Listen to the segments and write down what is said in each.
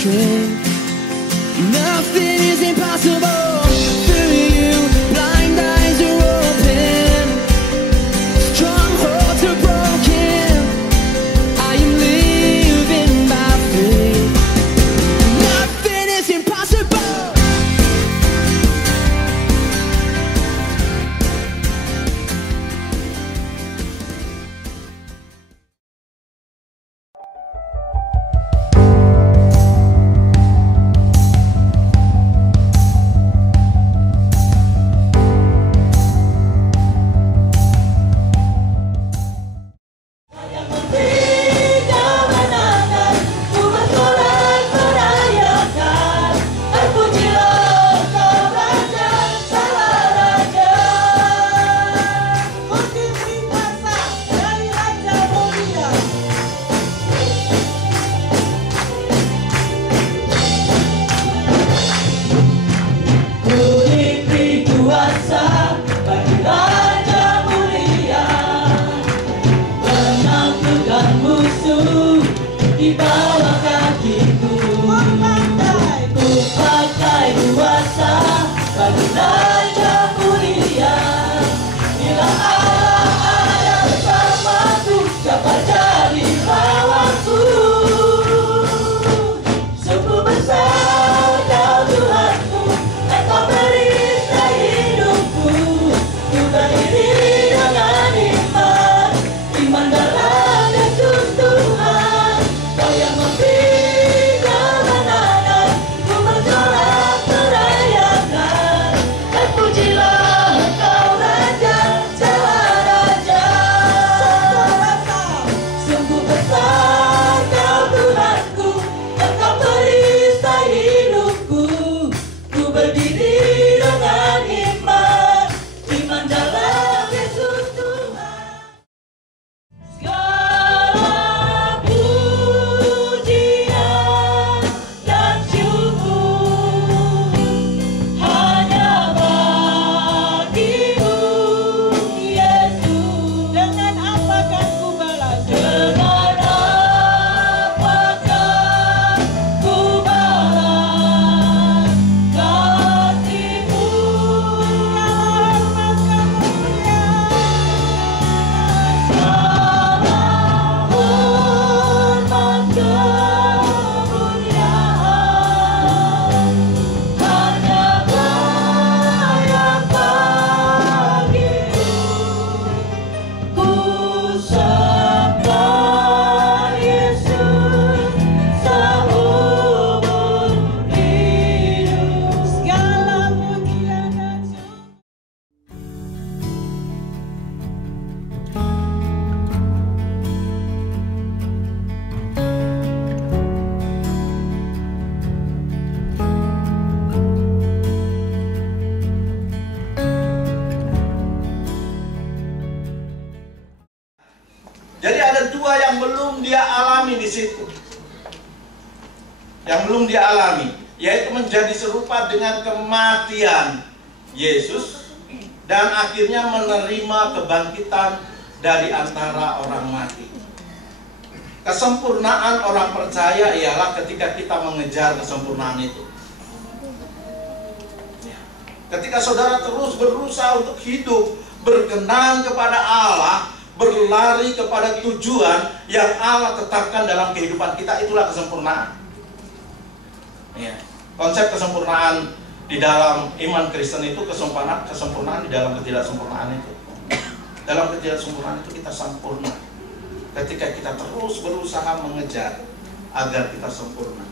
strength. Nothing is impossible through you. Blind eyes are open, strongholds are broken. I am living by faith. Nothing is impossible. Di bawah kakiku, ku pakai kuasa bagi raja mulia. Bila Allah ada bersamaku, siapa jadi lawanku? Sungguh besar Kau Tuhanku, Engkau perisai hidupku. Ku berdiri dengan iman, iman dalam Yesus Tuhan. Kau yang memberi kemenangan, ku bersorak merayakan. Terpujilah Engkau Raja segala raja. Sungguh besar Kau Tuhanku, Engkau perisai hidupku. Ku berdiri dengan iman, iman dalam Yesus Tuhan. Segala pujian dan syukur hanya bagimu, Yesus. Dengan apakah ku balas? Dengan apakah ku balas kasih-Mu? Jadi ada dua yang belum dia alami di situ. Yang belum dia alami, yaitu menjadi serupa dengan kematian Yesus dan akhirnya menerima kebangkitan dari antara orang mati. Kesempurnaan orang percaya ialah ketika kita mengejar kesempurnaan itu. Ketika saudara terus berusaha untuk hidup berkenan kepada Allah, berlari kepada tujuan yang Allah tetapkan dalam kehidupan kita, itulah kesempurnaan. Ya. Konsep kesempurnaan di dalam iman Kristen itu kesempurnaan di dalam ketidaksempurnaan itu. Dalam ketidaksempurnaan itu kita sempurna. Ketika kita terus berusaha mengejar agar kita sempurna.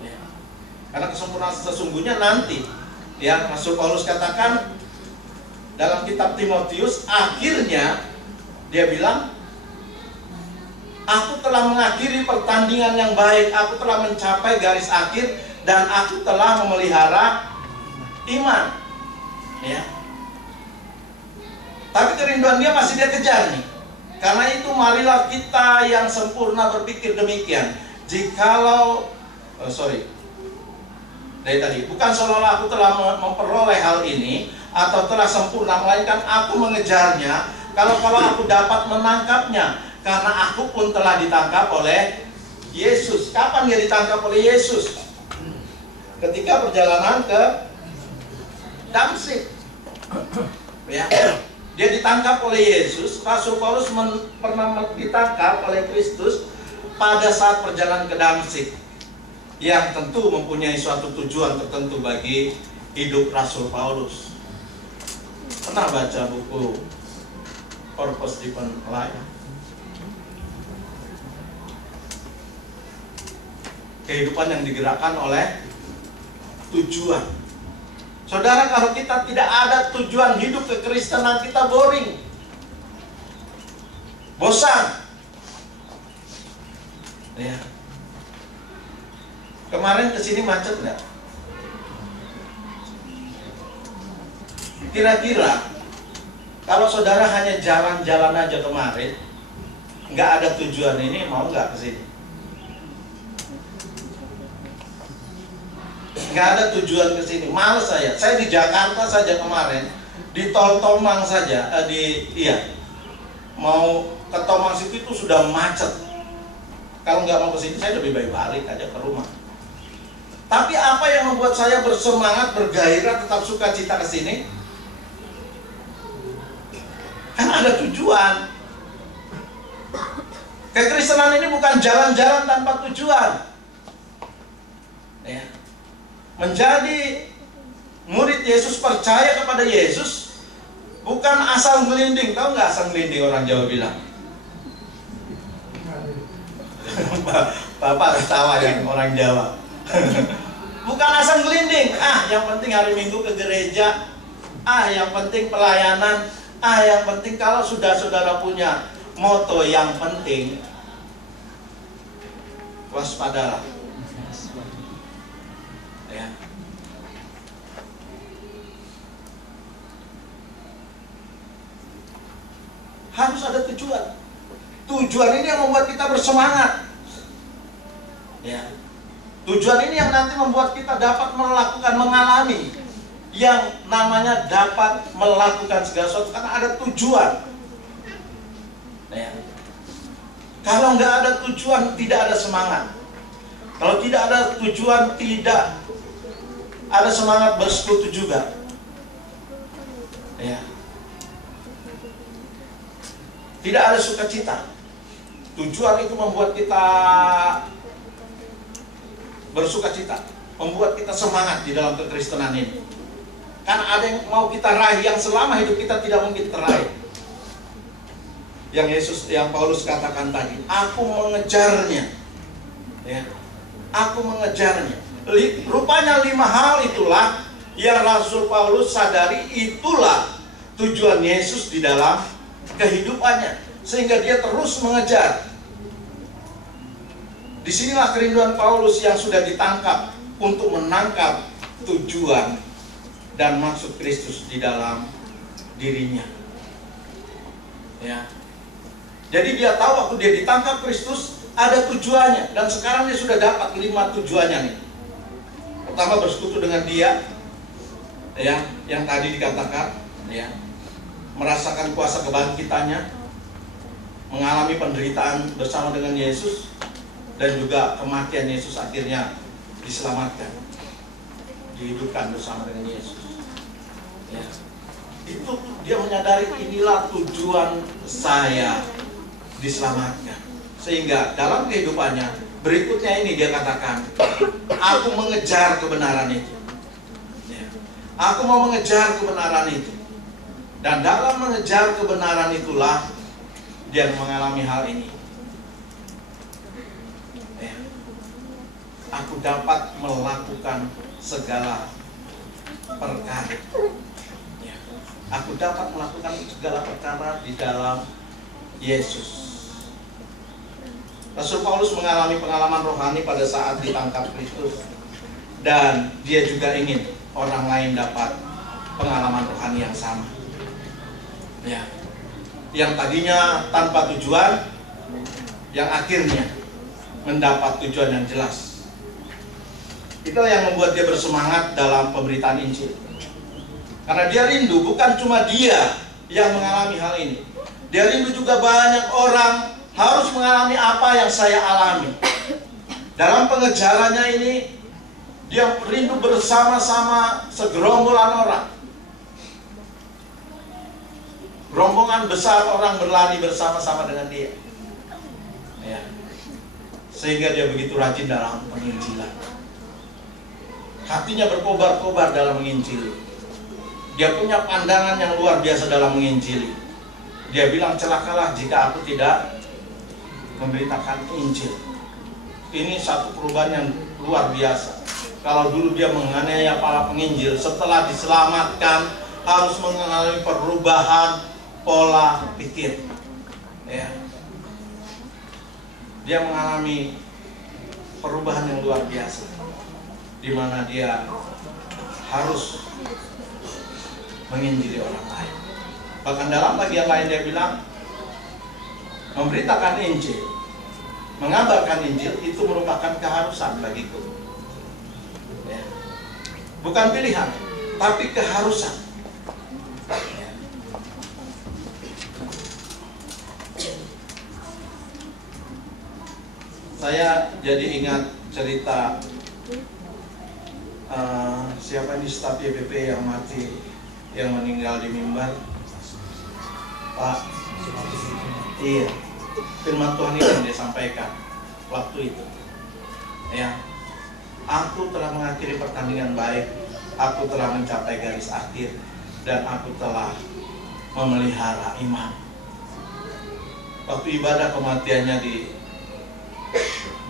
Ya. Karena kesempurnaan sesungguhnya nanti, ya, Rasul Paulus katakan dalam kitab Timotius, akhirnya dia bilang, aku telah mengakhiri pertandingan yang baik, aku telah mencapai garis akhir, dan aku telah memelihara iman. Ya. Tapi kerinduan dia masih dia kejar nih. Karena itu marilah kita yang sempurna berpikir demikian. Jikalau dari tadi, bukan seolah-olah aku telah memperoleh hal ini atau telah sempurna, melainkan aku mengejarnya. Kalau aku dapat menangkapnya, karena aku pun telah ditangkap oleh Yesus. Kapan dia ditangkap oleh Yesus? Ketika perjalanan ke Damsyik. Ya. Dia ditangkap oleh Yesus. Rasul Paulus pernah ditangkap oleh Kristus pada saat perjalanan ke Damsyik, yang tentu mempunyai suatu tujuan tertentu bagi hidup Rasul Paulus. Pernah baca buku Purpose Driven Life? Kehidupan yang digerakkan oleh tujuan. Saudara, kalau kita tidak ada tujuan hidup kekristenan, kita boring, bosan. Ya. Kemarin kesini macet nggak? Kira-kira kalau saudara hanya jalan-jalan aja kemarin, nggak ada tujuan ini, mau nggak kesini? Nggak ada tujuan ke sini, males saya. Saya di Jakarta saja kemarin, di Tol Tomang saja, mau ke Tomang City itu sudah macet. Kalau nggak mau ke sini, saya lebih baik balik aja ke rumah. Tapi apa yang membuat saya bersemangat, bergairah, tetap sukacita ke sini? Kan ada tujuan. Kekristenan ini bukan jalan-jalan tanpa tujuan. Ya. Menjadi murid Yesus, percaya kepada Yesus, bukan asal ngelinding. Tahu nggak asal ngelinding, orang Jawa bilang? Bapak ketawa ya, orang Jawa. Bukan asal ngelinding. Yang penting hari Minggu ke gereja. Yang penting pelayanan. Yang penting. Kalau sudah saudara punya moto yang penting, waspadalah. Ya. Harus ada tujuan. Tujuan ini yang membuat kita bersemangat. Ya. Tujuan ini yang nanti membuat kita dapat mengalami yang namanya dapat melakukan segala sesuatu, karena ada tujuan. Ya. Kalau nggak ada tujuan, tidak ada semangat. Kalau tidak ada tujuan, tidak ada semangat bersekutu juga. Ya. Tidak ada sukacita. Tujuan itu membuat kita bersukacita, membuat kita semangat di dalam kekristenan ini. Karena ada yang mau kita raih, yang selama hidup kita tidak mungkin teraih. Yang Paulus katakan tadi, aku mengejarnya. Ya. Aku mengejarnya. Rupanya 5 hal itulah yang Rasul Paulus sadari, itulah tujuan Yesus di dalam kehidupannya, sehingga dia terus mengejar. Disinilah kerinduan Paulus yang sudah ditangkap untuk menangkap tujuan dan maksud Kristus di dalam dirinya. Ya. Jadi dia tahu waktu dia ditangkap Kristus ada tujuannya, dan sekarang dia sudah dapat 5 tujuannya nih. Pertama, bersekutu dengan dia, ya, yang tadi dikatakan, ya, merasakan kuasa kebangkitannya, mengalami penderitaan bersama dengan Yesus, dan juga kematian Yesus akhirnya diselamatkan, dihidupkan bersama dengan Yesus. Ya. Itu dia menyadari, inilah tujuan saya diselamatkan. Sehingga dalam kehidupannya berikutnya ini dia katakan, aku mengejar kebenaran itu. Ya. Aku mau mengejar kebenaran itu. Dan dalam mengejar kebenaran itulah dia mengalami hal ini. Ya. Aku dapat melakukan segala perkara. Ya. Aku dapat melakukan segala perkara di dalam Yesus. Rasul Paulus mengalami pengalaman rohani pada saat ditangkap Kristus, dan dia juga ingin orang lain dapat pengalaman rohani yang sama. Ya. Yang tadinya tanpa tujuan, yang akhirnya mendapat tujuan yang jelas. Itulah yang membuat dia bersemangat dalam pemberitaan Injil. Karena dia rindu, bukan cuma dia yang mengalami hal ini. Dia rindu juga banyak orang harus mengalami apa yang saya alami. Dalam pengejarannya ini, dia rindu bersama-sama segerombolan orang. Rombongan besar orang berlari bersama-sama dengan dia. Ya. Sehingga dia begitu rajin dalam penginjilan. Hatinya berkobar-kobar dalam menginjili. Dia punya pandangan yang luar biasa dalam menginjili. Dia bilang, celakalah jika aku tidak memberitakan Injil. Ini satu perubahan yang luar biasa. Kalau dulu dia menganiaya para penginjil, setelah diselamatkan harus mengalami perubahan pola pikir. Ya. Dia mengalami perubahan yang luar biasa, di mana dia harus menginjili orang lain. Bahkan dalam bagian lain dia bilang, memberitakan Injil, mengabarkan Injil itu merupakan keharusan bagiku. Ya. Bukan pilihan, tapi keharusan. Ya. Saya jadi ingat cerita siapa ini staf YPP yang mati, yang meninggal di mimbar, Pak. Iya, firman Tuhan ini yang dia sampaikan waktu itu. Ya, aku telah mengakhiri pertandingan baik, aku telah mencapai garis akhir, dan aku telah memelihara iman. Waktu ibadah kematiannya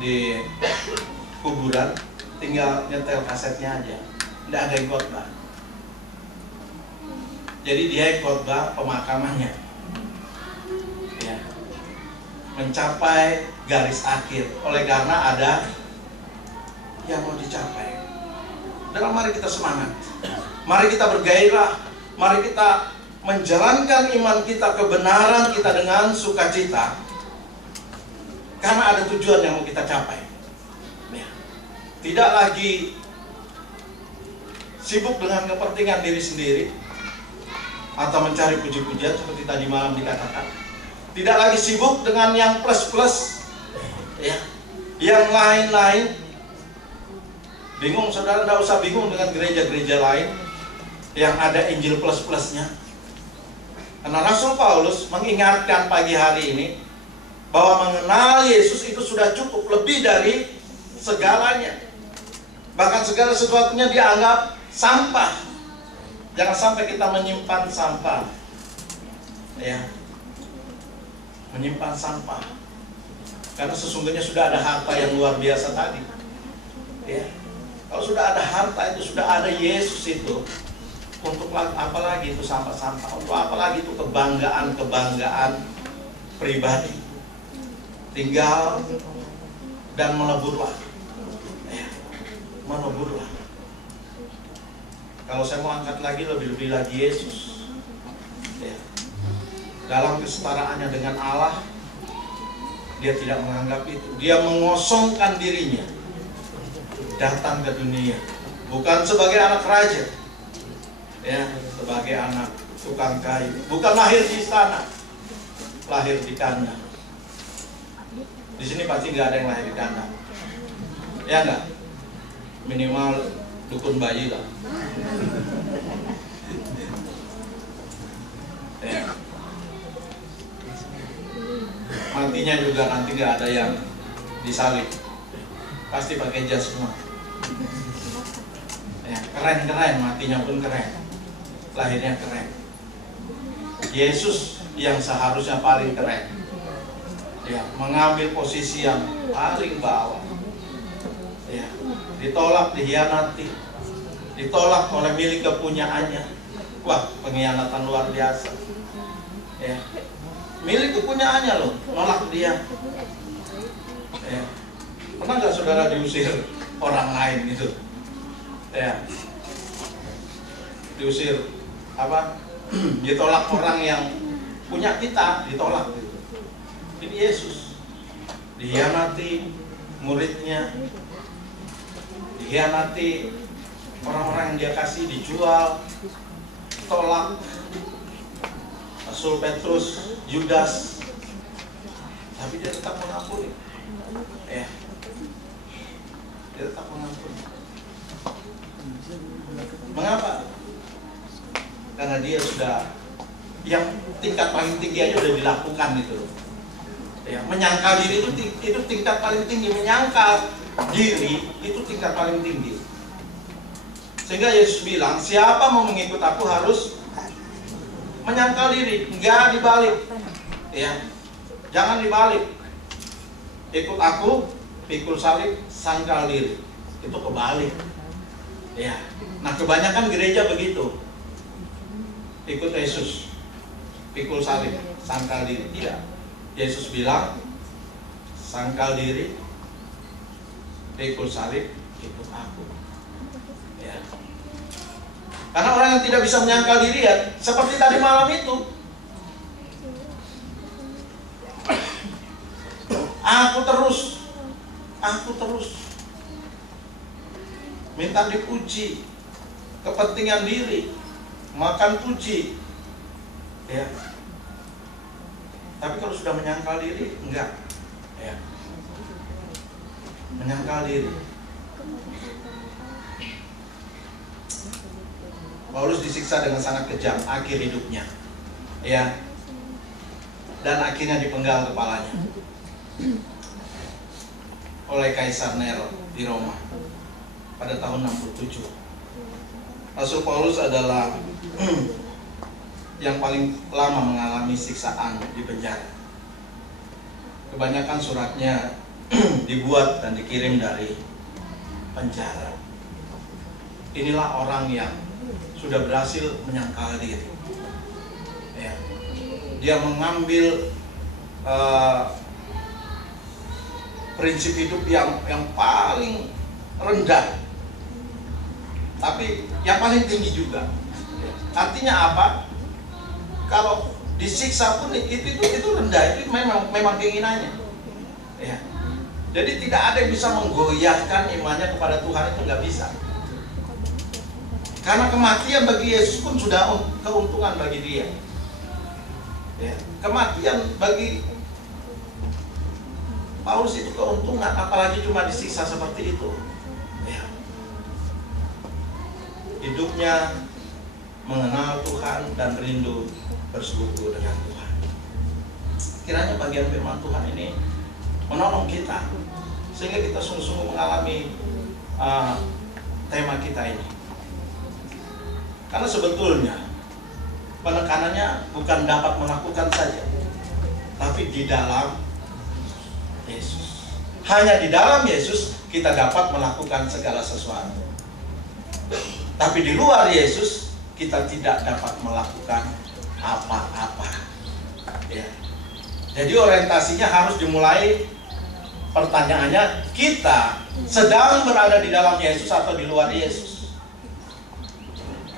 di kuburan, tinggal nyetel kasetnya aja, tidak ada yang khotbah. Jadi dia khotbah pemakamannya, ya, mencapai garis akhir. Oleh karena ada yang mau dicapai. Dalam mari kita semangat, mari kita bergairah, mari kita menjalankan iman kita, kebenaran kita dengan sukacita, karena ada tujuan yang mau kita capai. Ya. Tidak lagi sibuk dengan kepentingan diri sendiri atau mencari puji-pujian seperti tadi malam dikatakan. Tidak lagi sibuk dengan yang plus-plus, ya, yang lain-lain. Bingung, saudara, tidak usah bingung dengan gereja-gereja lain yang ada Injil plus-plusnya. Karena Rasul Paulus mengingatkan pagi hari ini bahwa mengenal Yesus itu sudah cukup, lebih dari segalanya. Bahkan segala sesuatunya dianggap sampah. Jangan sampai kita menyimpan sampah, ya, menyimpan sampah. Karena sesungguhnya sudah ada harta yang luar biasa tadi, ya. Kalau sudah ada harta itu, sudah ada Yesus itu, untuk apa lagi itu sampah-sampah? Untuk apa lagi itu kebanggaan pribadi? Tinggal dan meleburlah, ya, meleburlah. Kalau saya mau angkat lagi, lebih-lebih lagi Yesus, ya. Dalam kesetaraannya dengan Allah, dia tidak menganggap itu. Dia mengosongkan dirinya, datang ke dunia bukan sebagai anak raja, ya, sebagai anak tukang kayu. Bukan lahir di istana, lahir di kandang. Di sini pasti nggak ada yang lahir di kandang, ya nggak? Minimal dukun bayi lah. Ya. Matinya juga nanti nggak ada yang disalib, pasti pakai jas semua. Ya, keren-keren, matinya pun keren, lahirnya keren. Yesus yang seharusnya paling keren, ya, mengambil posisi yang paling bawah, ya, ditolak, dihianati, ditolak oleh milik kepunyaannya. Wah, pengkhianatan luar biasa, ya. Milik kepunyaannya loh, nolak dia, ya. Pernah nggak saudara diusir orang lain gitu, ya, diusir apa, ditolak orang yang punya kita, ditolak gitu. Ini Yesus dihianati muridnya, dihianati orang-orang yang dia kasih, dijual, tolak. Rasul Petrus, Yudas, Tapi dia tetap mengampuni. Ya. Dia tetap mengampuni. Mengapa? Karena dia sudah, yang tingkat paling tinggi aja udah dilakukan itu. Ya, menyangkal diri itu tingkat paling tinggi. Menyangkal diri itu tingkat paling tinggi. Sehingga Yesus bilang, siapa mau mengikut aku harus menyangkal diri, enggak dibalik. Ya, jangan dibalik. Ikut aku, pikul salib, sangkal diri. Itu kebalik. Ya, nah kebanyakan gereja begitu. Ikut Yesus, pikul salib, sangkal diri. Tidak. Yesus bilang, sangkal diri, pikul salib, ikut aku. Ya. Karena orang yang tidak bisa menyangkal diri, ya seperti tadi malam itu, aku terus minta dipuji, kepentingan diri, makan puji, ya. Tapi kalau sudah menyangkal diri, enggak, ya. Menyangkal diri. Paulus disiksa dengan sangat kejam akhir hidupnya, ya, dan akhirnya dipenggal kepalanya oleh Kaisar Nero di Roma pada tahun 67. Rasul Paulus adalah yang paling lama mengalami siksaan di penjara. Kebanyakan suratnya dibuat dan dikirim dari penjara. Inilah orang yang sudah berhasil menyangkal diri. Ya. Dia mengambil prinsip hidup yang paling rendah, tapi yang paling tinggi juga. Ya. Artinya apa? Kalau disiksa pun itu rendah, itu memang keinginannya. Ya. Jadi tidak ada yang bisa menggoyahkan imannya kepada Tuhan, itu nggak bisa. Karena kematian bagi Yesus pun sudah keuntungan bagi dia. Ya, kematian bagi Paulus itu keuntungan, apalagi cuma disiksa seperti itu. Ya. Hidupnya mengenal Tuhan dan rindu bersekutu dengan Tuhan. Kiranya bagian firman Tuhan ini menolong kita sehingga kita sungguh-sungguh mengalami tema kita ini. Karena sebetulnya penekanannya bukan dapat melakukan saja, tapi di dalam Yesus. Hanya di dalam Yesus kita dapat melakukan segala sesuatu. Tapi di luar Yesus kita tidak dapat melakukan apa-apa. Ya. Jadi orientasinya harus dimulai, pertanyaannya, kita sedang berada di dalam Yesus atau di luar Yesus?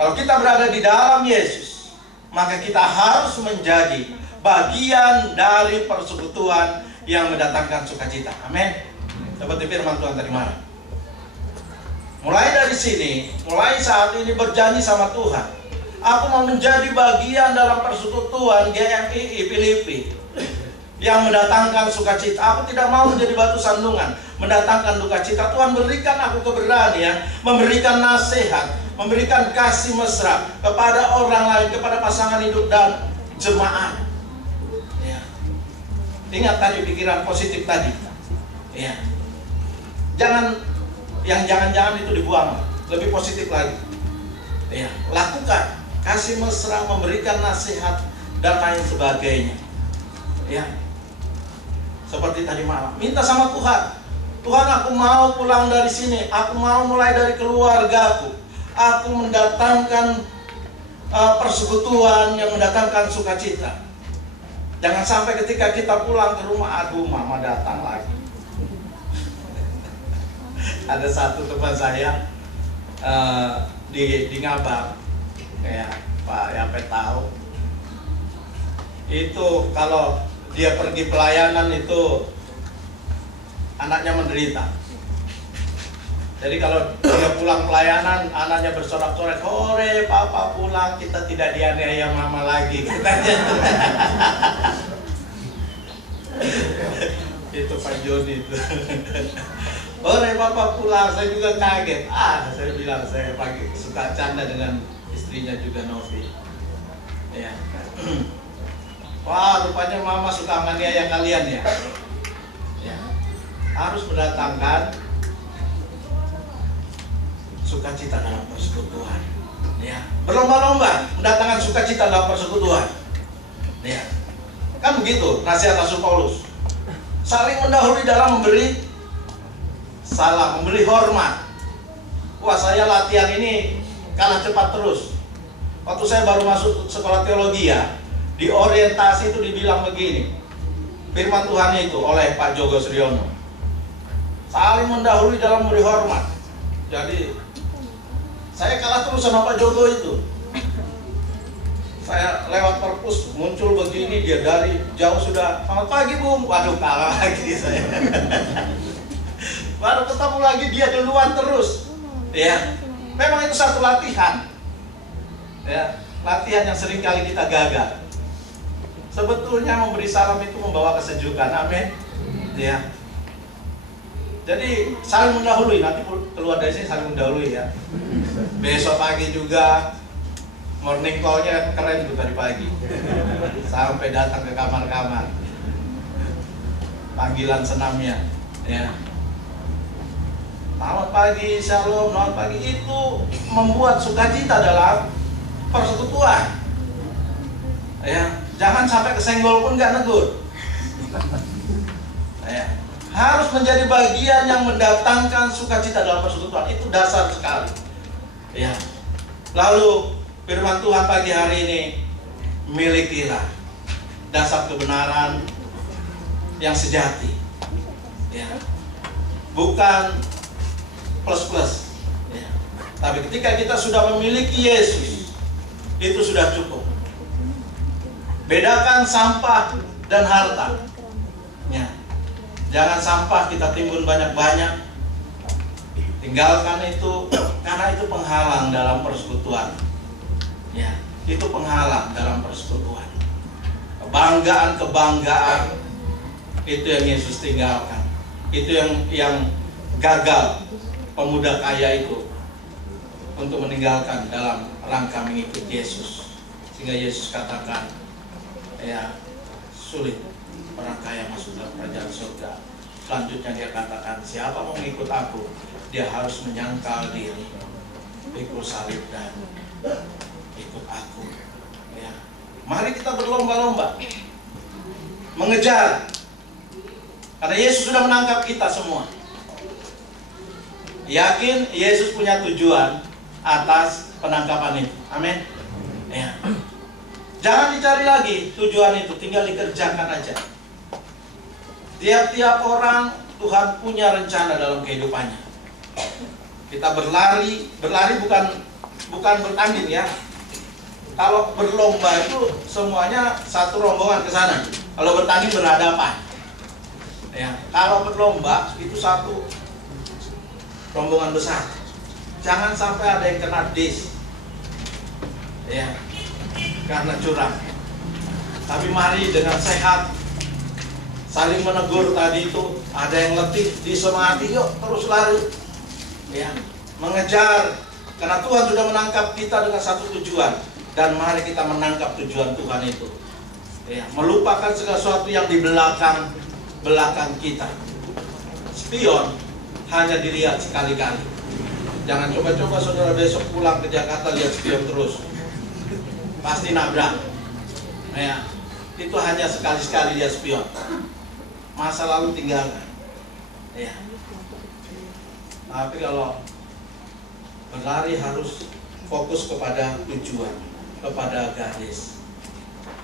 Kalau kita berada di dalam Yesus, maka kita harus menjadi bagian dari persekutuan yang mendatangkan sukacita. Amin. Seperti firman Tuhan tadi malam. Mulai dari sini, mulai saat ini berjanji sama Tuhan, aku mau menjadi bagian dalam persekutuan GMII Filipi yang mendatangkan sukacita. Aku tidak mau menjadi batu sandungan, mendatangkan duka cita. Tuhan berikan aku keberanian, memberikan nasihat, memberikan kasih mesra kepada orang lain, kepada pasangan hidup dan jemaat. Ya. Ingat tadi pikiran positif tadi. Ya. Jangan yang jangan-jangan itu dibuang, lebih positif lagi. Ya. Lakukan kasih mesra, memberikan nasihat dan lain sebagainya. Ya. Seperti tadi malam, minta sama Tuhan. Tuhan, aku mau pulang dari sini, aku mau mulai dari keluargaku. Aku mendatangkan persekutuan yang mendatangkan sukacita. Jangan sampai ketika kita pulang ke rumah, aduh mama datang lagi. Ada satu teman saya di Ngabang, kayak Pak Yape tahu. Itu kalau dia pergi pelayanan itu anaknya menderita. Jadi kalau dia pulang pelayanan, anaknya bersorak-sorai, "Hore, papa pulang, kita tidak dianiaya mama lagi," katanya. Itu Pak Joni itu. Ore Bapak pulang, saya juga kaget. Saya bilang saya pagi suka canda dengan istrinya juga Novi. Ya. Wah, rupanya Mama suka menganiaya kalian ya. Ya. Harus mendatangkan sukacita dalam persekutuan. Ya. Berlomba-lomba mendatangkan sukacita dalam persekutuan. Ya. Kan begitu nasihat Rasul Paulus. Saling mendahului dalam memberi hormat. Wah, saya latihan ini kalah cepat terus. Waktu saya baru masuk sekolah teologi ya, di orientasi itu dibilang begini, firman Tuhan itu oleh Pak Jogo Suryono, saling mendahului dalam memberi hormat. Jadi saya kalah terus sama Pak Jogo itu. Saya lewat perpus muncul begini, dia dari jauh sudah selamat pagi Bung, waduh kalah lagi saya. Baru ketemu lagi dia duluan terus. Ya, memang itu satu latihan. Ya, latihan yang sering kali kita gagal. Sebetulnya memberi salam itu membawa kesejukan, amin. Ya. Jadi saling mendahului, nanti keluar dari sini saling mendahului ya. Besok pagi juga morning call-nya keren tuh tadi pagi. Sampai datang ke kamar-kamar. Panggilan senamnya, ya. Selamat pagi, shalom, selamat pagi, itu membuat sukacita dalam persekutuan. Ya, jangan sampai kesenggol pun nggak negur. Ya, harus menjadi bagian yang mendatangkan sukacita dalam persekutuan, itu dasar sekali. Ya, lalu firman Tuhan pagi hari ini, milikilah dasar kebenaran yang sejati. Ya, bukan plus-plus. Ya. Tapi ketika kita sudah memiliki Yesus, itu sudah cukup. Bedakan sampah dan harta. Ya. Jangan sampah kita timbun banyak-banyak. Tinggalkan itu, karena itu penghalang dalam persekutuan. Ya, itu penghalang dalam persekutuan. Kebanggaan itu yang Yesus tinggalkan. Itu yang gagal pemuda kaya itu untuk meninggalkan dalam rangka mengikuti Yesus. Sehingga Yesus katakan, ya, sulit orang kaya masuk dalam kerajaan surga. Selanjutnya dia katakan, siapa mau mengikut aku, dia harus menyangkal diri, pikul salib dan ikut aku. Ya. Mari kita berlomba-lomba mengejar, karena Yesus sudah menangkap kita semua. Yakin Yesus punya tujuan atas penangkapan itu. Amin. Ya. Jangan dicari lagi tujuan itu, tinggal dikerjakan aja. Tiap-tiap orang Tuhan punya rencana dalam kehidupannya. Kita berlari bukan bertanding ya. Kalau berlomba itu semuanya satu rombongan ke sana. Kalau bertanding berhadapan. Ya, kalau berlomba itu satu rombongan besar. Jangan sampai ada yang kena dis. Ya. Karena curang. Tapi mari dengan sehat, saling menegur tadi itu, ada yang letih, disemangati, yuk terus lari. Ya, mengejar, karena Tuhan sudah menangkap kita dengan satu tujuan, dan mari kita menangkap tujuan Tuhan itu. Ya, melupakan segala sesuatu yang di belakang kita. Spion hanya dilihat sekali-kali. Jangan coba-coba saudara besok pulang ke Jakarta lihat spion terus. Pasti nabrak. Ya, itu hanya sekali-sekali lihat spion. Masa lalu tinggalkan. Ya. Tapi kalau berlari harus fokus kepada tujuan, kepada garis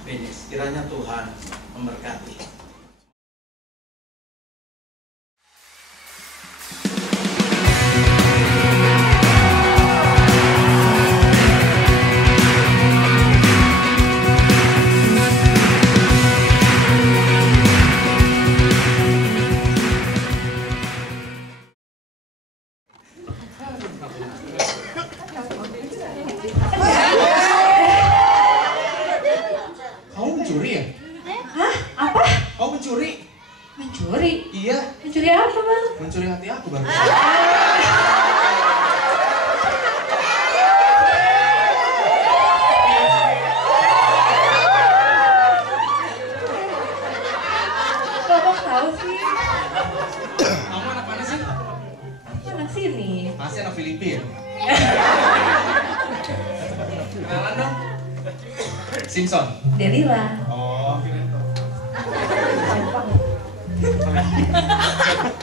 finish. Kiranya Tuhan memberkati. Kamu mencuri ya? Hah? Apa? Simpson. Delila. Oh.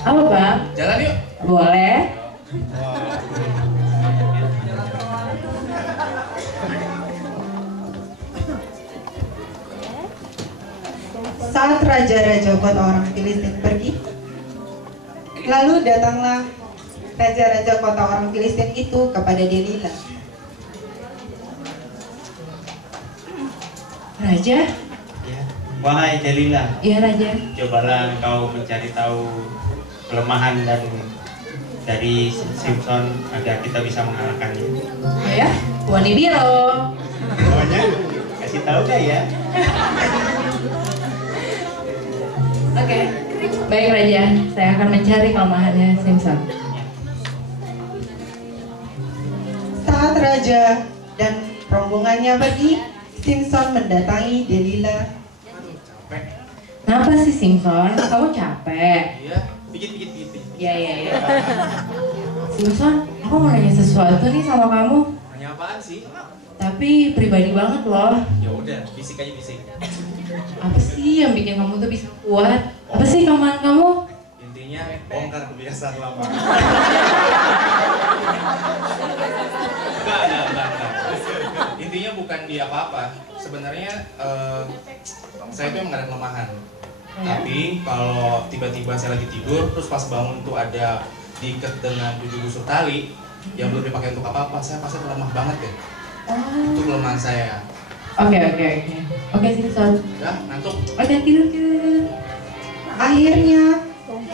Apa bang? Jalan yuk. Boleh. Saat raja-raja kota orang Filistin pergi, lalu datanglah raja-raja kota orang Filistin itu kepada Delila. Raja? Ya. Wahai Delila, Iya raja. cobalah engkau mencari tahu kelemahan dan dari Simpson agar kita bisa mengalahkannya. Oh ya? Wani Biro. Semuanya kasih tahu gak ya? Oke. Baik raja, saya akan mencari kelemahannya Simpson. Saat raja dan rombongannya pergi, Simpson mendatangi Delila. Kenapa sih Simpson? Kamu capek? Iya, dikit. Iya. Simpson, aku mau nanya sesuatu nih sama kamu. Nanya apaan sih? Tapi pribadi banget loh. Ya udah, bisik aja bisik. Apa sih yang bikin kamu tuh bisa kuat? Apa sih kelemahan kamu? Intinya bongkar kebiasaan lama. Enggak. Intinya bukan di apa-apa. Sebenarnya saya itu emang gak ada kelemahan. Tapi kalau tiba-tiba saya lagi tidur, terus pas bangun tuh ada diikat dengan 7 busur tali yang belum dipakai untuk apa-apa, saya pasti lemah banget deh. Itu kelemahan saya. Oke Simpson. Udah, ngantuk. Oke, tidur. Akhirnya,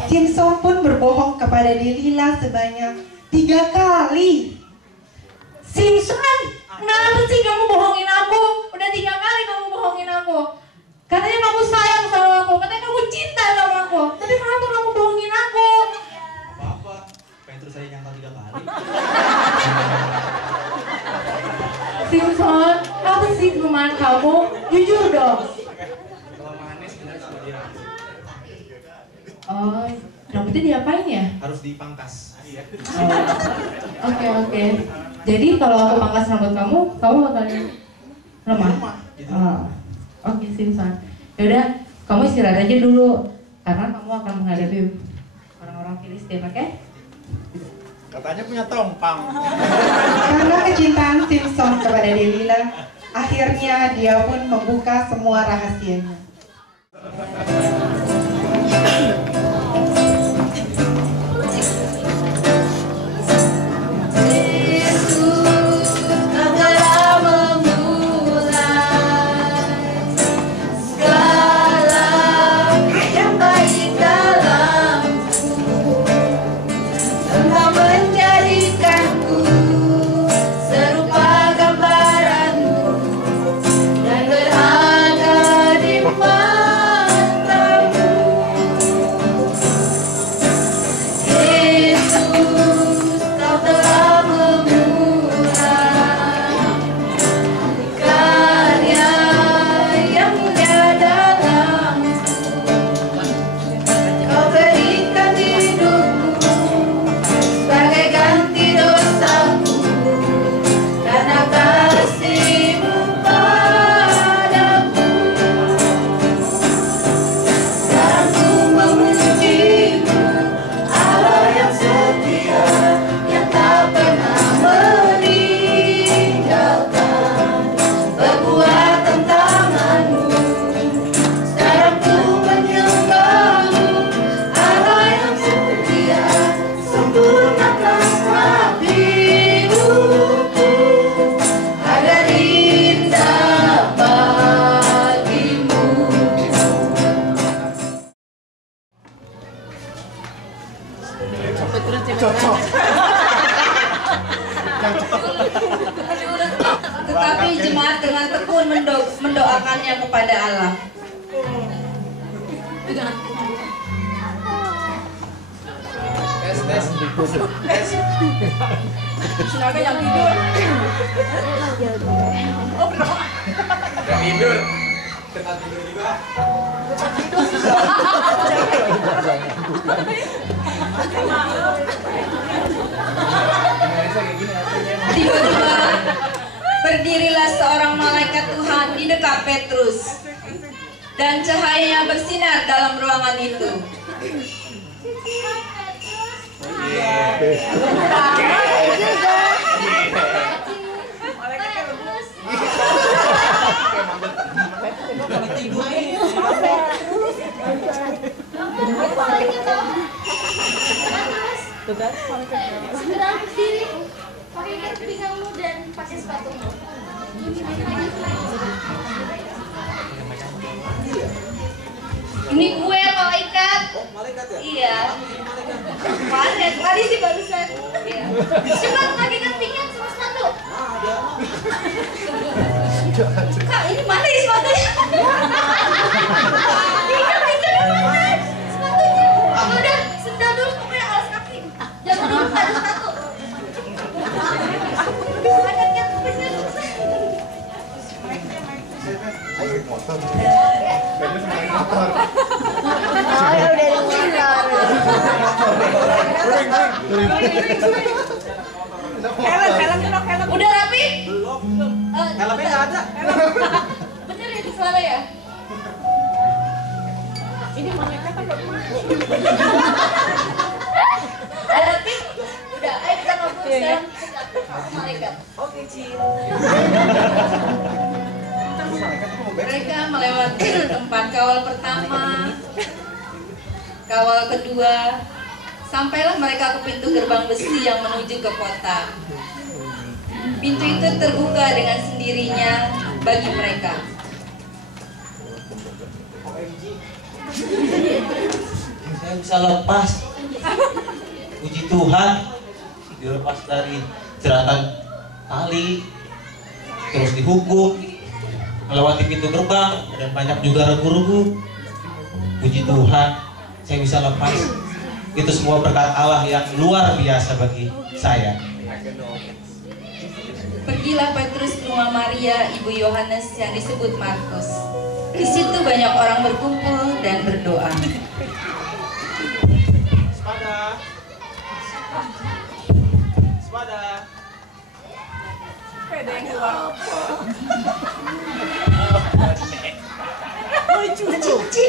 Simpson pun berbohong kepada Delila sebanyak 3 kali. Simpson, kenapa sih kamu bohongin aku? Udah 3 kali kamu bohongin aku. Katanya kamu sayang sama aku, katanya kamu cinta sama aku. Tapi kenapa kamu bohongin aku? Apa-apa, pengen terus saya nyangkal 3 kali. Simpson, apa sih kelemahan kamu? Jujur dong. Kelemahannya sebenarnya cuma di rambut. Oh, rambutnya diapain ya? Harus dipangkas. Oh, oke. Jadi kalau aku pangkas rambut kamu bakal lemah? Gitu. Oh. Oke Simpson. Yaudah, kamu istirahat aja dulu karena kamu akan menghadapi orang-orang Filistin, oke? Katanya punya tompang. Karena kecintaan Simpson kepada Delila, akhirnya dia pun membuka semua rahasianya. Tetapi jemaat dengan tekun mendoakannya kepada Allah. Tes. Silakan yang tidur. Yang tidur. Kita tidur juga. Tiba-tiba berdirilah seorang malaikat Tuhan di dekat Petrus, dan cahayanya bersinar dalam ruangan itu. Segera berdiri, pakai ikat pinggangmu dan pakai sepatumu. Ini gue malaikat. Malaikat ya? Iya. Malaikat tadi sih barusan. Iya. Coba pakai ikat pinggang sama sepatu. Kak, ini mana ya sepatunya? Pinggangnya mana? Sepatunya. Udah, sendal dulu pakai alas kaki. Jangan dulu ada sepatu. Ada ikat pinggang. Udah rapi? Belum. Helmnya nggak ada. Bener ya di suara ya? Ini malaikat apa? Udah rapi? Udah, ayo kita ngobrol sekarang. Malaikat. Oke, Cil. Mereka melewati tempat kawal pertama, kawal kedua, sampailah mereka ke pintu gerbang besi yang menuju ke kota. Pintu itu terbuka dengan sendirinya bagi mereka. Saya bisa lepas. Puji Tuhan, dilepas dari jeratan tali, terus dihukum, melewati pintu gerbang, dan banyak juga regu-regu. Puji Tuhan, saya bisa lepas. Itu semua berkat Allah yang luar biasa bagi saya. Pergilah Petrus ke rumah Maria, ibu Yohanes yang disebut Markus. Di situ banyak orang berkumpul dan berdoa. Sepada. Sepada. Sepeda yang keluar. Cici,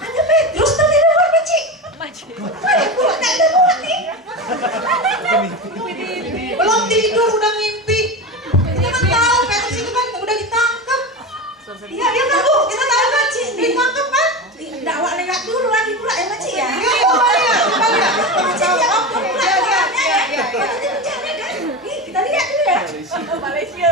ada Petrus tadi lewat Cici. Ada pula tak ada buat nih. Belum tidur udah ngimpi. Kita kan tahu Petrus itu kan udah ditangkap. Iya, dia tahu. Kita tahu kan Cik, ditangkap kan? Dakwah lewat dulu lagi pula ya, Cik ya. Iya, Maria. Maria. Kita lihat dulu ya. Malaysia.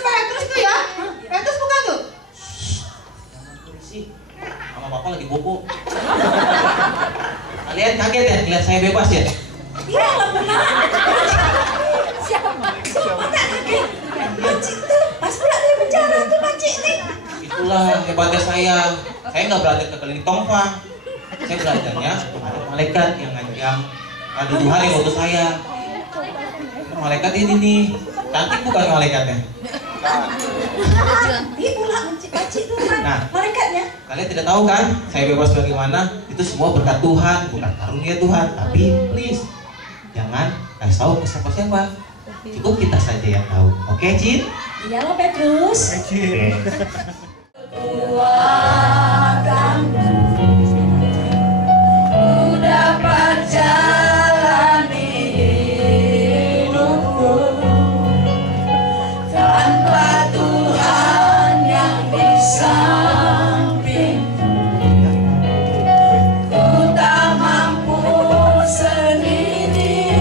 Petrus tuh ya? Petrus bukan tuh? Sama Bapak lagi bobo. Kalian kaget ya lihat saya bebas ya? Iya, benar. Siapa? Tak kaget. Makcik tuh pas pula dari penjara tuh makcik nih. Itulah hebatnya saya. Saya nggak belajar ke klinik tongfang. Saya belajarnya ada malaikat yang ada Tuhan yang utus saya. Malaikat ini nih, cantik bukan malaikatnya? Cantik pula makcik tuh kan. Nah, Malaikatnya. kalian tidak tahu kan? Saya bebas bagaimana? Itu semua berkat Tuhan, bukan karunia Tuhan. Tapi please, jangan kasih tahu ke siapa-siapa. Cukup kita saja yang tahu. Oke, Cin? Iya loh Petrus. Dapat jalani hidupku tanpa Tuhan yang di sampingku. Ku tak mampu sendiri.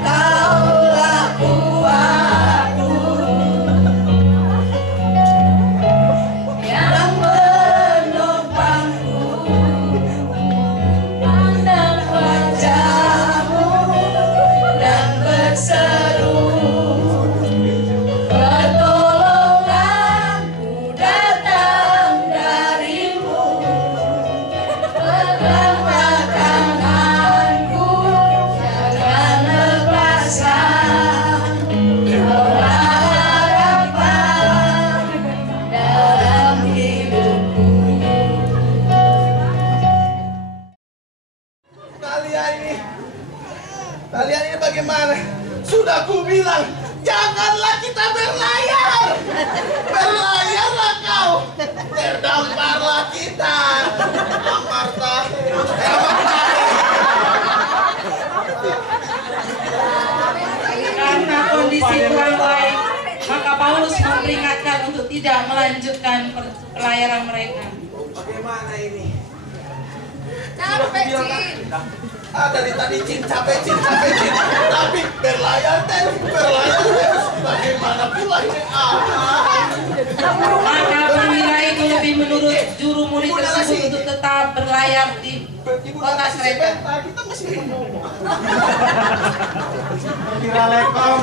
Kaulah kuatku. Kalian ini bagaimana? Sudah ku bilang, janganlah kita berlayar. Berlayarlah kau. Terdamparlah kita. Amarta. Karena kondisi kurang baik, maka Paulus memperingatkan untuk tidak melanjutkan pelayaran mereka. Bagaimana ini? Capek, Cin. Dari tadi Cin capek Cin. Tapi berlayar terus. Bagaimana pula ini? Maka perwira itu lebih menurut juru murid tersebut untuk tetap berlayar di kota Kreta. Kita masih ngomong. Kira lekong.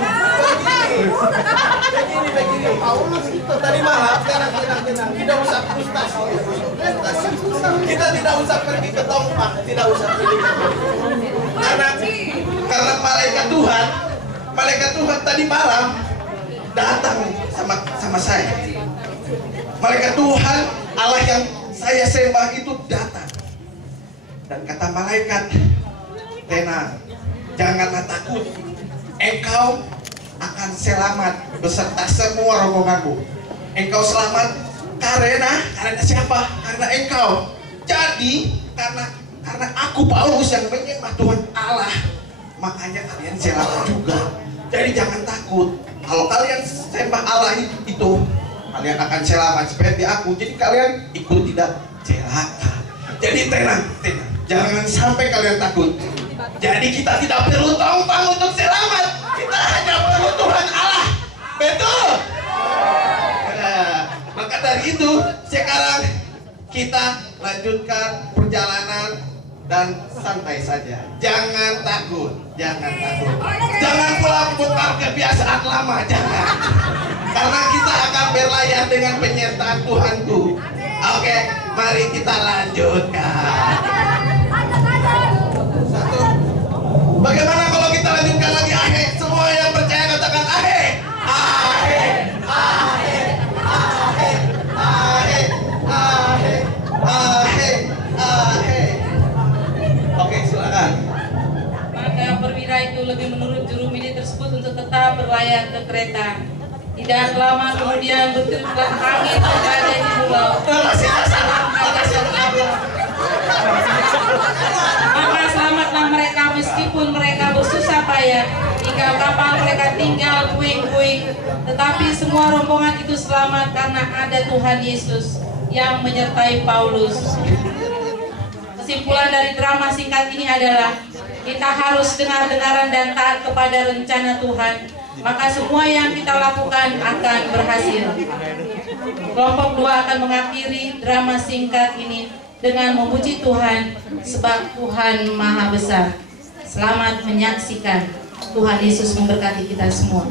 Begini. Paulus tadi malam tenang. Tidak usah frustasi. Kita tidak usah pergi ke Tompak. Karena malaikat Tuhan tadi malam datang sama saya. Malaikat Tuhan, Allah yang saya sembah itu datang. Dan kata malaikat, tenang, janganlah takut. Engkau akan selamat beserta semua rombonganmu. Engkau selamat karena siapa? Karena engkau. Jadi karena aku Paulus yang menyembah Tuhan Allah, makanya kalian selamat juga. Jadi jangan takut. Kalau kalian sembah Allah itu, kalian akan selamat seperti aku. Jadi kalian ikut tidak celaka. Jadi tenang. Jangan sampai kalian takut. Jadi kita tidak perlu tompang untuk selamat. Kita hanya perlu Tuhan Allah. Betul? Nah, maka dari itu sekarang kita lanjutkan perjalanan dan santai saja. Jangan takut. Jangan pula bongkar kebiasaan lama, jangan. Karena kita akan berlayar dengan penyertaan Tuhanku. Oke, mari kita lanjutkan. Satu. Bagaimana kalau kita lanjutkan lagi? Ahe, semua yang percaya katakan ahe. Oke, silakan. Maka perwira itu lebih menurut juru militer tersebut untuk tetap berlayar ke Kreta. Tidak lama kemudian bertiuplah angin dan badai di pulau. Maka selamatlah mereka meskipun mereka bersusah payah hingga kapal mereka tinggal puing-puing. Tetapi semua rombongan itu selamat karena ada Tuhan Yesus yang menyertai Paulus. Kesimpulan dari drama singkat ini adalah kita harus dengar-dengaran dan taat kepada rencana Tuhan, maka semua yang kita lakukan akan berhasil. Kelompok 2 akan mengakhiri drama singkat ini dengan memuji Tuhan sebab Tuhan Maha Besar. Selamat menyaksikan. Tuhan Yesus memberkati kita semua.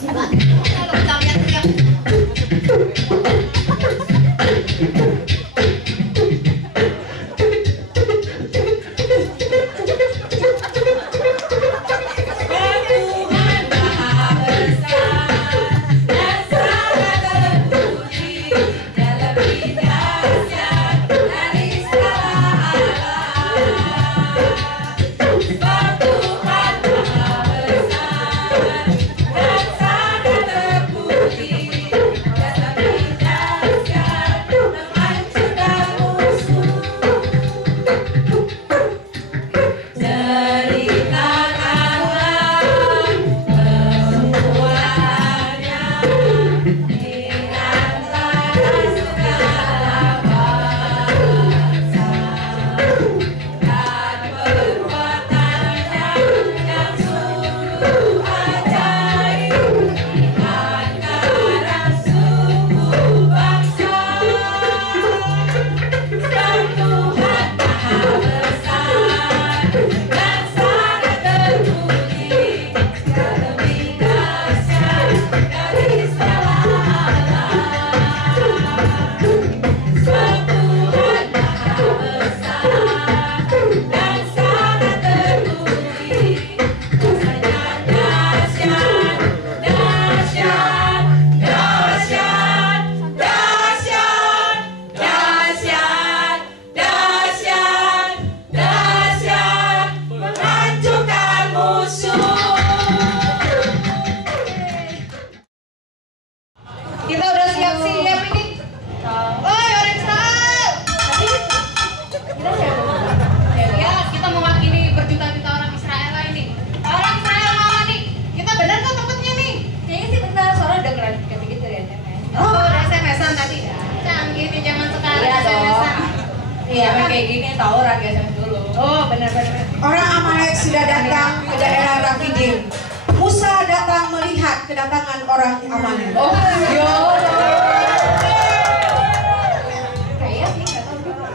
Tuhan Iya dong. Iya, kayak gini tahu orang SMS dulu. Oh, benar-benar. Orang Amalek sudah datang ke daerah Rafidim. Musa datang melihat kedatangan orang Amalek. Oh, yo. Kayak sih nggak tahu juga.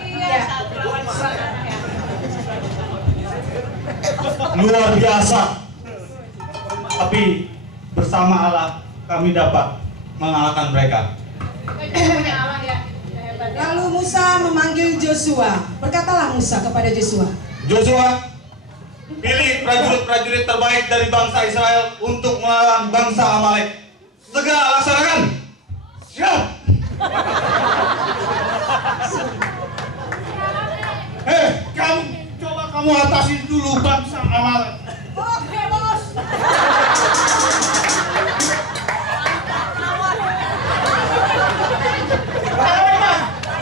Iya. Luar biasa. Tapi bersama Allah kami dapat mengalahkan mereka. Lalu Musa memanggil Joshua. Berkatalah Musa kepada Joshua. Joshua, pilih prajurit-prajurit terbaik dari bangsa Israel untuk melawan bangsa Amalek. Segera laksanakan. Siap. Kamu atasi dulu bangsa Amalek. Oke, bos.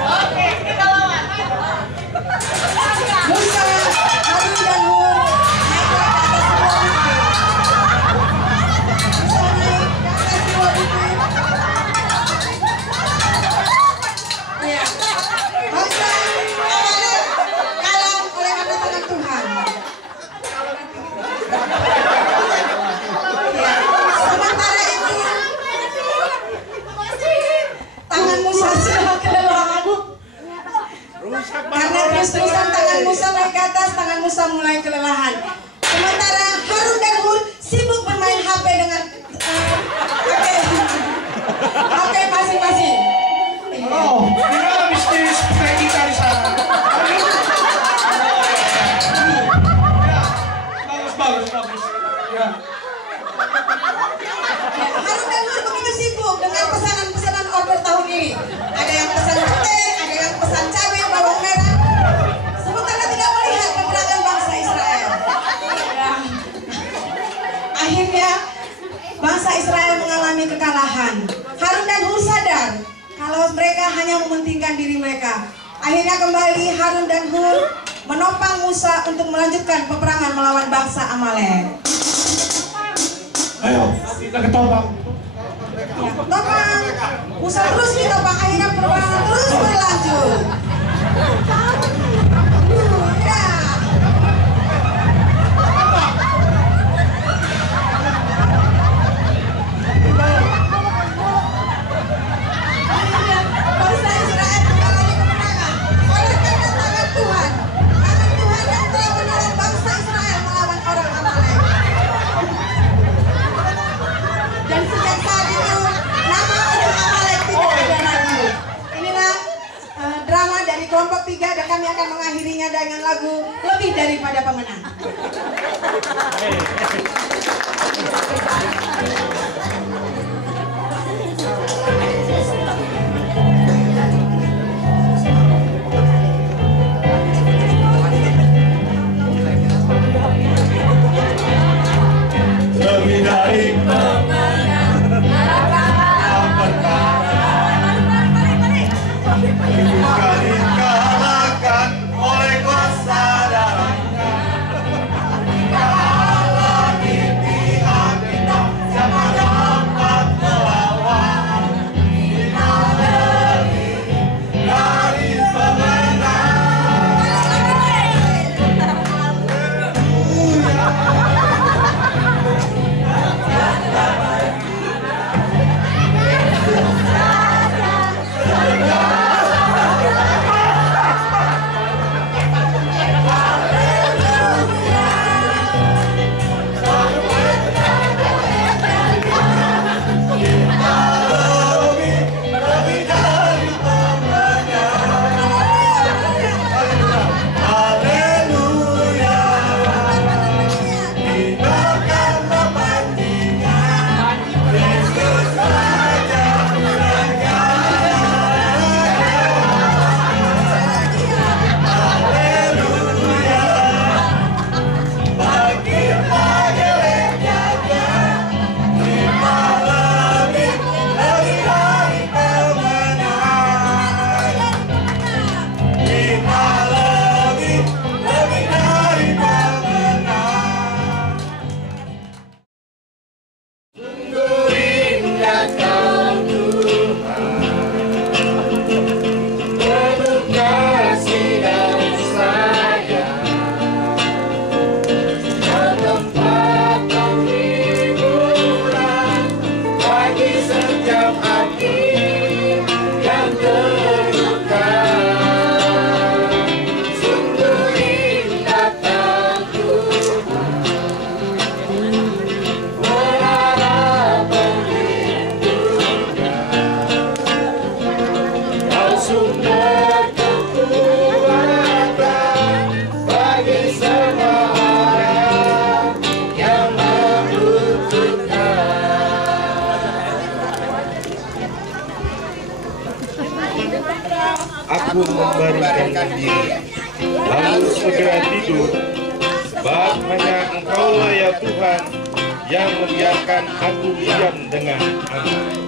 Oke, kita lawan. Musa, Harun dan Hur naiklah ke atas sebuah bukit. Musa naik ke atas sebuah bukit. Ya. Bangsa Amalek kalah oleh angkatan Tuhan. Ya. Sementara itu tangan Musa sudah kelelahan. Karena terus-terusan tangan Musa naik ke atas, tangan Musa mulai kelelahan. Sementara Harun dan Hur sibuk bermain HP dengan HP masing-masing. Oh, gimana bisnis kita di sana? Bagus. Ya. Harun dan Hur begitu sibuk dengan pesanan-pesanan order tahun ini. Ada yang pesan pete, ada yang pesan cabai, bawang merah. Sementara tidak melihat kemenangan bangsa Israel. Akhirnya bangsa Israel mengalami kekalahan. Harun dan Hur sadar kalau mereka hanya mementingkan diri mereka. Akhirnya kembali Harun dan Hur menopang Musa untuk melanjutkan peperangan melawan bangsa Amalek. Ayo, kita ketopang. Ya, topang. Musa terus ditopang, akhirnya peperangan terus berlanjut. Ya. Bangsa Israel mengalami kemenangan oleh karena tangan Tuhan. Tangan Tuhan yang telah menolong bangsa Israel melawan orang Amalek. Dan sejak saat itu nama orang Amalek tidak ada lagi. Inilah drama dari kelompok 3 dan kami akan mengakhirinya dengan lagu Lebih Daripada Pemenang. Lebih dari bukan dikalahkan oleh kuasa darah. Allah di pihak kita, siapa dapat melawan? aku membaringkan diri, lalu segera tidur. Sebab hanya Engkaulah ya Tuhan yang membiarkan aku diam dengan aman.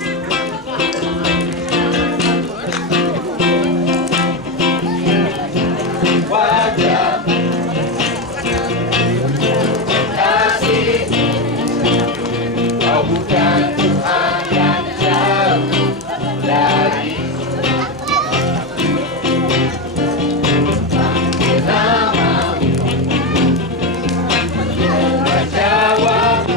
Wajah kasih, Kau bukan Tuhan yang jauh dari namamu, jawab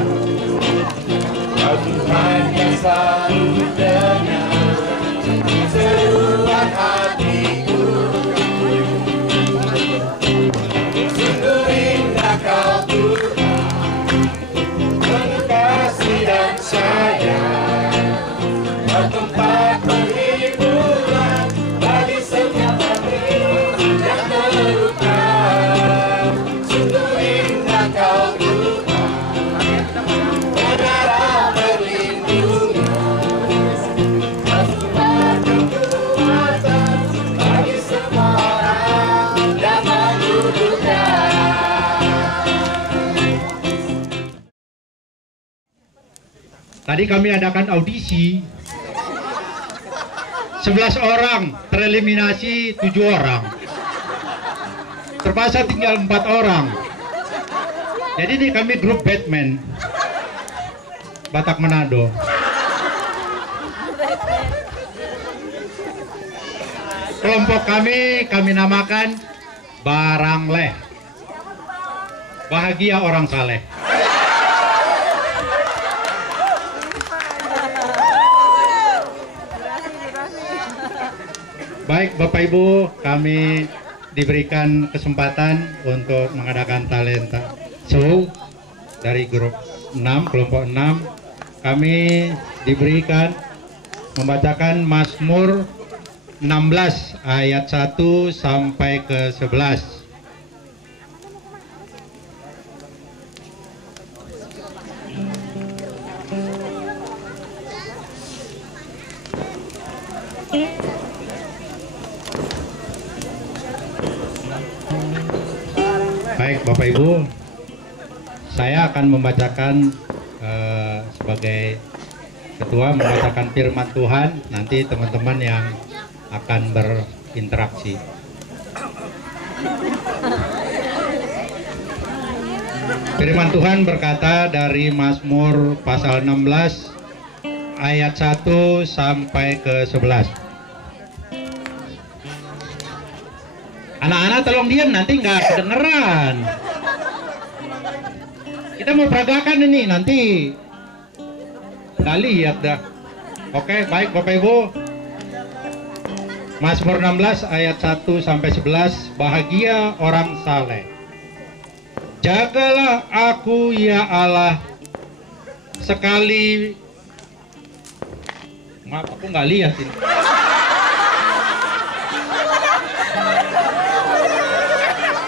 Kau Tuhan yang selalu dengar seruan hatiku. Sungguh indah Kau Tuhan, penuh kasih dan sayang, Kau tempat penghiburan bagi setiap hati yang terluka. Sungguh indah Kau Tuhan, menara perlindungan, tempat kekuatan bagi semua orang yang membutuhkan. Tadi kami adakan audisi, 11 orang tereliminasi, 7 orang, terpaksa tinggal 4 orang. Jadi ini kami grup Batman Batak Manado. Kelompok kami namakan Barangleh, bahagia orang saleh. Baik Bapak Ibu, kami diberikan kesempatan untuk mengadakan talenta show dari grup 6, kelompok 6. Kami diberikan membacakan Mazmur 16 ayat 1 sampai ke 11. Baik Bapak Ibu, saya akan membacakan sebagai ketua, membacakan firman Tuhan. Nanti teman-teman yang akan berinteraksi. Firman Tuhan berkata dari Mazmur pasal 16 ayat 1 sampai ke 11. Anak-anak tolong diam, nanti nggak kedengeran. Kita mau peragakan ini, nanti nggak lihat dah. Oke, baik Bapak Ibu. Mazmur 16 ayat 1 sampai 11. Bahagia orang saleh. Jagalah aku ya Allah sekali. Maaf, aku nggak lihat ini.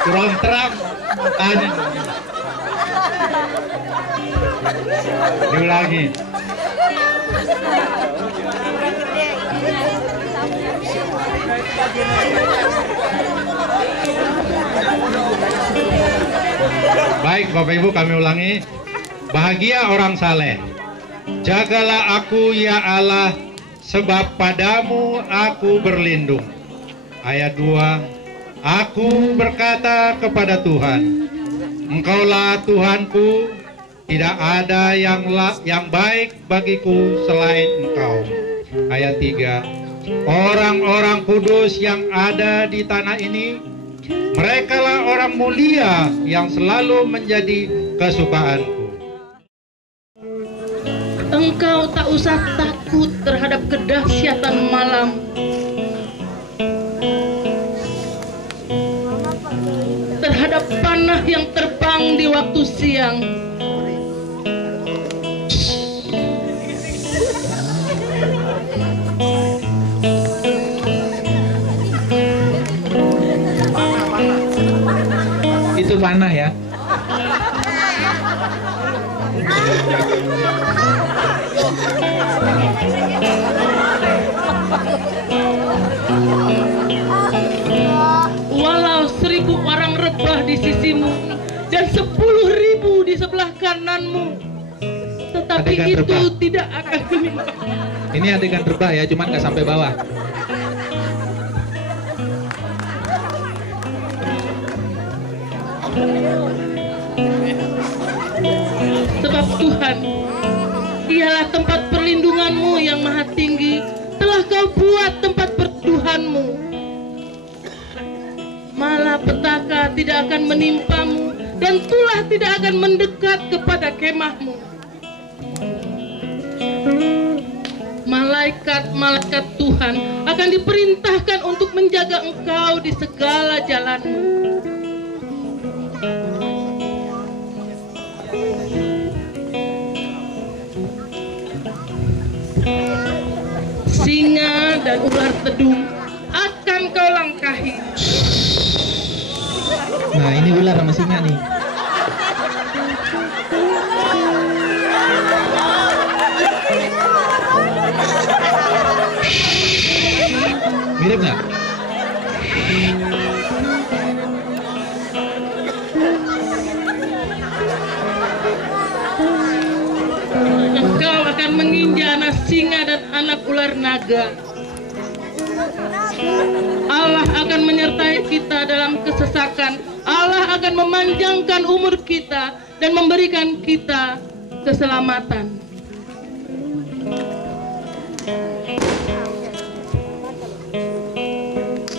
Kurang terang. Diulangi. Baik Bapak Ibu, kami ulangi. Bahagia orang saleh. Jagalah aku ya Allah, sebab padamu aku berlindung. Ayat 2. Aku berkata kepada Tuhan, Engkaulah Tuhanku, tidak ada yang baik bagiku selain Engkau. Ayat 3. Orang-orang kudus yang ada di tanah ini, merekalah orang mulia yang selalu menjadi kesukaanku. Engkau tak usah takut terhadap kedahsyatan malam, terhadap panah yang terbang di waktu siang. Itu panah ya. Tapi Adegan itu terbang. tidak akan menimpa. Ini adegan terbang ya, cuman nggak sampai bawah. Sebab Tuhan, Dialah tempat perlindunganmu yang maha tinggi. Telah kau buat tempat bertuhanmu. Malapetaka tidak akan menimpamu, dan tulah tidak akan mendekat kepada kemahmu. Malaikat-malaikat Tuhan akan diperintahkan untuk menjaga engkau di segala jalanmu. Singa dan ular tedung akan kau langkahi. Nah, ini ular sama singa nih. Mirip nggak? Engkau akan menginjak anak singa dan anak ular naga. Allah akan menyertai kita dalam kesesakan. Allah akan memanjangkan umur kita dan memberikan kita keselamatan.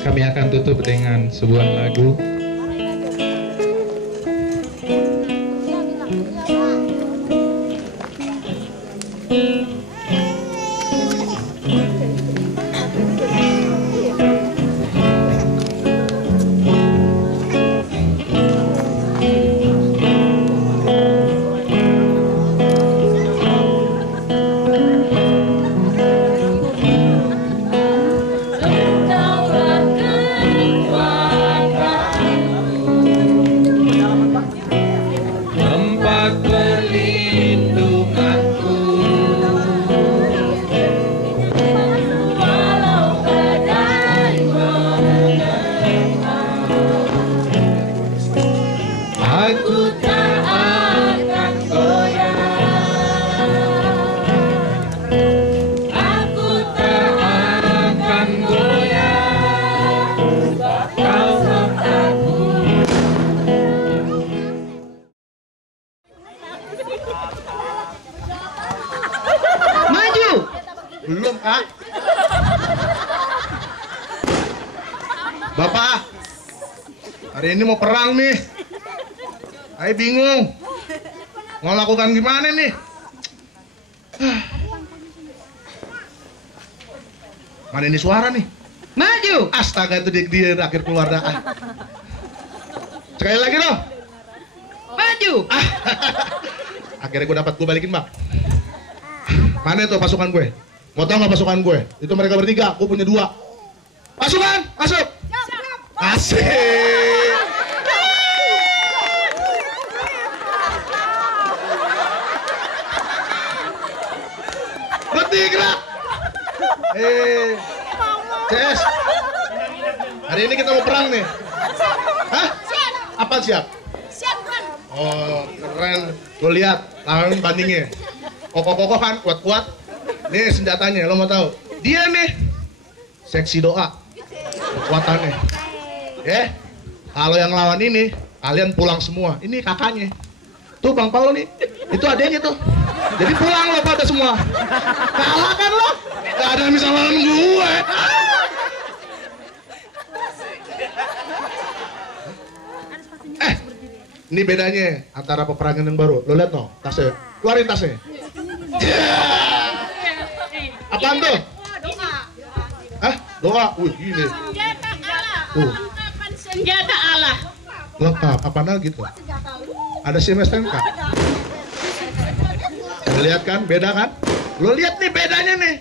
Kami akan tutup dengan sebuah lagu. Tempat perlindunganku, Walau badai menerpa, aku tak akan goyah. Aku tak akan goyah, kau sertaku. Maju. Belum, Kak. Bapak, hari ini mau perang nih. Saya bingung. Mau lakukan gimana nih? Mana ini suara nih? Maju. Astaga, itu dia akhir keluar dah. Sekali lagi dong. Maju. Akhirnya gue balikin, Bang. Mana itu pasukan gue? Mau tau nggak pasukan gue? Itu mereka bertiga, gue punya 2. Pasukan, masuk. Asik. Berhenti gerak. CS. Hari ini kita mau perang nih. Hah? Apa siap? Oh, keren. Lo lihat, lawan bandingnya. Kokoh-kokoh kan, kuat-kuat. Nih senjatanya, lo mau tahu? Dia nih, seksi doa. Kekuatannya. Kalau yang lawan ini, kalian pulang semua. Ini kakaknya. Tuh Bang Paul nih, itu adanya tuh. Jadi pulang lo pada semua. Kalah kan lo? Gak ada yang bisa lawan gue. Ini bedanya antara peperangan yang baru. Lo lihat no, tasnya. Keluarin tasnya. Apaan tuh? Doa. Hah? Doa? Wih, gini. Senjata Allah. Tuh. Perlengkapan senjata Allah. Lengkap. Apa lagi tuh? Ada STNK. Lo lihat kan? Beda kan? Lo lihat nih bedanya nih.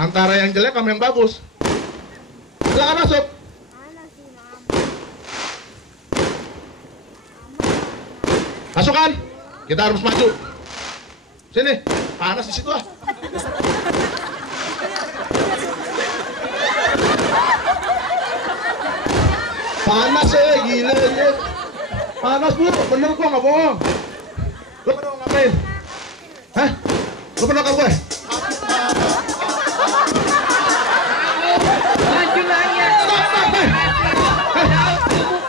Antara yang jelek sama yang bagus. Silakan masuk. Pasukan, kita harus maju. Sini, panas di situ ah. Panas gila ya. Panas bu, bener gua nggak bohong. Lo pada mau ngapain? Hah? Lu pernah ke gue?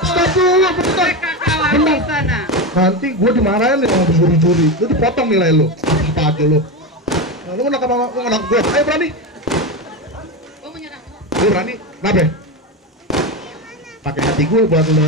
Stop dulu, bentar. Nanti gue dimarahin nih sama pencuri-curi. Lu dipotong nilai lu. Apa aja lu? Nah, lu menangkap gue. Ayo berani. Lu berani? Kenapa? Pakai hati gue buat lu.